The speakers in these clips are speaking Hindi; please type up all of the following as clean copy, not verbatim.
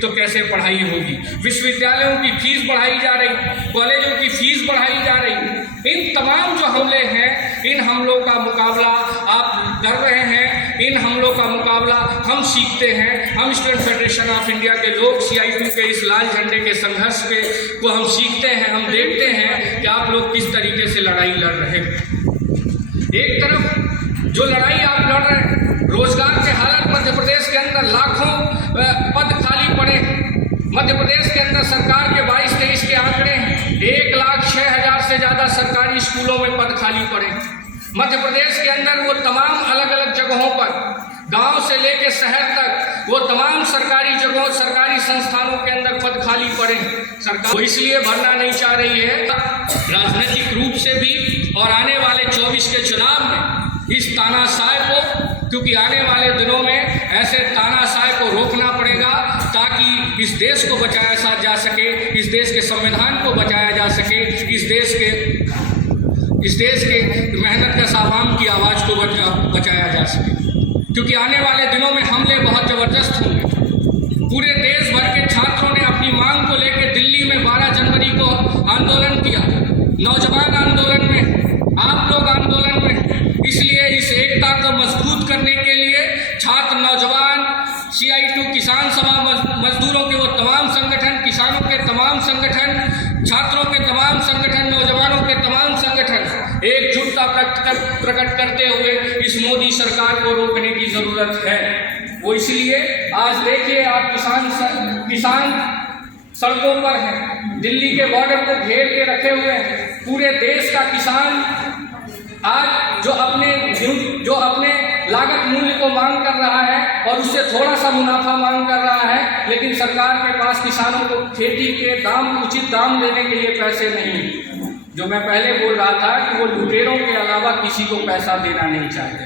तो कैसे पढ़ाई होगी। विश्वविद्यालयों की फीस बढ़ाई जा रही, कॉलेजों की फीस बढ़ाई जा रही। इन तमाम जो हमले हैं, इन हमलों का मुकाबला आप कर रहे हैं। इन हमलों का मुकाबला हम सीखते हैं। हम स्टूडेंट फेडरेशन ऑफ इंडिया के लोग CITU के इस लाल झंडे के संघर्ष को हम सीखते हैं। हम देखते हैं कि आप लोग किस तरीके से लड़ाई लड़ रहे हैं। एक तरफ जो लड़ाई आप लड़ रहे हैं, रोजगार के हालत मध्य प्रदेश के अंदर लाखों पद खाली पड़े। मध्य प्रदेश के अंदर सरकार के 22-23 के आंकड़े हैं, 1,06,000 से ज़्यादा सरकारी स्कूलों में पद खाली पड़े। मध्य प्रदेश के अंदर वो तमाम अलग अलग जगहों पर, गांव से लेकर शहर तक, वो तमाम सरकारी जगहों, सरकारी संस्थानों के अंदर पद खाली पड़े। सरकार वो इसलिए भरना नहीं चाह रही है, राजनीतिक रूप से भी, और आने वाले 24 के चुनाव में इस तानाशाह को, क्योंकि आने वाले दिनों में ऐसे तानाशाह को रोकना पड़ेगा ताकि इस देश को बचाया जा सके, इस देश के संविधान को बचाया जा सके, इस देश के मेहनत का आवाम की आवाज़ को बचाया जा सके। क्योंकि आने वाले दिनों में हमले बहुत ज़बरदस्त होंगे। पूरे देश भर के छात्रों ने अपनी मांग को लेकर दिल्ली में 12 जनवरी को आंदोलन किया, नौजवान आंदोलन में, आप लोग आंदोलन में। इसलिए इस एकता को मजबूत करने के लिए छात्र, नौजवान, CITU, किसान सभा, मजदूरों के वो तमाम संगठन, किसानों के तमाम संगठन, छात्रों के तमाम संगठन, नौजवानों के तमाम संगठन एकजुटता प्रकट करते हुए इस मोदी सरकार को रोकने की जरूरत है। वो इसलिए आज देखिए आप किसान सड़कों पर हैं, दिल्ली के बॉर्डर को घेर के रखे हुए हैं। पूरे देश का किसान आज जो अपने लागत मूल्य को मांग कर रहा है और उससे थोड़ा सा मुनाफा मांग कर रहा है, लेकिन सरकार के पास किसानों को खेती के दाम, उचित दाम देने के लिए पैसे नहीं। जो मैं पहले बोल रहा था कि वो लुटेरों के अलावा किसी को पैसा देना नहीं चाहते।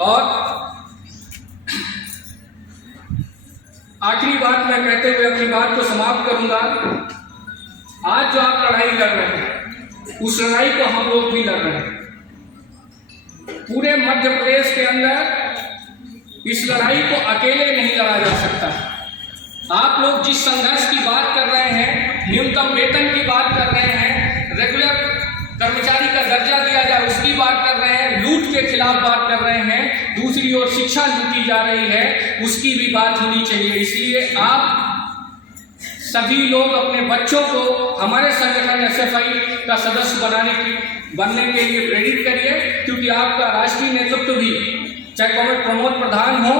और आखिरी बात मैं कहते हुए अपनी बात को समाप्त करूंगा। आज जो आप लड़ाई लड़ रहे हैं, उस लड़ाई को हम लोग भी लड़ रहे हैं। पूरे मध्य प्रदेश के अंदर इस लड़ाई को अकेले नहीं लड़ा जा सकता। आप लोग जिस संघर्ष की बात कर रहे हैं, न्यूनतम वेतन की बात कर रहे हैं, रेगुलर कर्मचारी का दर्जा दिया जाए उसकी बात कर रहे हैं, लूट के खिलाफ बात कर रहे हैं, दूसरी ओर शिक्षा लूटी जा रही है, उसकी भी बात होनी चाहिए। इसलिए आप सभी लोग अपने बच्चों को हमारे संगठन SFI का सदस्य बनने के लिए प्रेरित करिए। क्योंकि आपका राष्ट्रीय नेतृत्व भी, चाहे कॉमरेड प्रमोद प्रधान हो,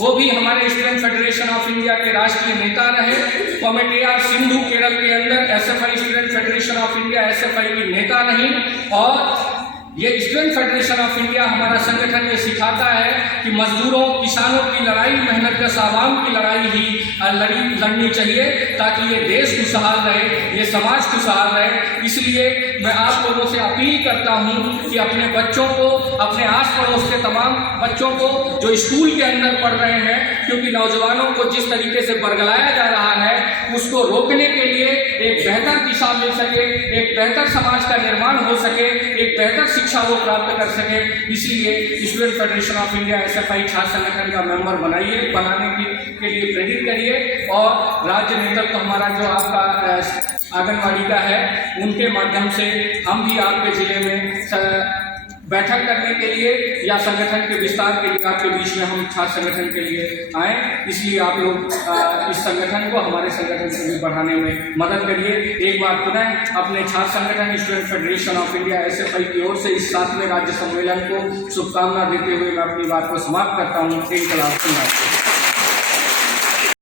वो भी हमारे स्टूडेंट फेडरेशन ऑफ इंडिया के राष्ट्रीय नेता रहे। कॉमरेड AR सिंधु केरल के अंदर SFI student federation of India SFI की नेता रही। और ये स्टूडेंट फेडरेशन ऑफ इंडिया हमारा संगठन ये सिखाता है कि मजदूरों, किसानों की लड़ाई, मेहनत का आवाम की लड़ाई ही लड़नी चाहिए ताकि ये देश खुशहाल रहे, ये समाज खुशहाल रहे। इसलिए मैं आप लोगों से अपील करता हूँ कि अपने बच्चों को, अपने आस पड़ोस के तमाम बच्चों को जो स्कूल के अंदर पढ़ रहे हैं, क्योंकि नौजवानों को जिस तरीके से बरगलाया जा रहा है, उसको रोकने के लिए एक बेहतर दिशा मिल सके, एक बेहतर समाज का निर्माण हो सके, एक बेहतर शिक्षा वो प्राप्त कर सके। इसीलिए student federation of India SFI छात्र संगठन का मेंबर बनाने के लिए प्रेरित करिए। और राज्य नेतृत्व हमारा जो आपका आंगनवाड़ी का है, उनके माध्यम से हम भी आपके जिले में बैठक करने के लिए या संगठन के विस्तार के लिए आपके बीच में हम छात्र संगठन के लिए आए। इसलिए आप लोग इस संगठन को, हमारे संगठन से भी बढ़ाने में मदद करिए। एक बार पुनः अपने छात्र संगठन student federation of India SFI की ओर से इस 7वें राज्य सम्मेलन को शुभकामना देते हुए मैं अपनी बात को समाप्त करता हूँ। इंकलाब।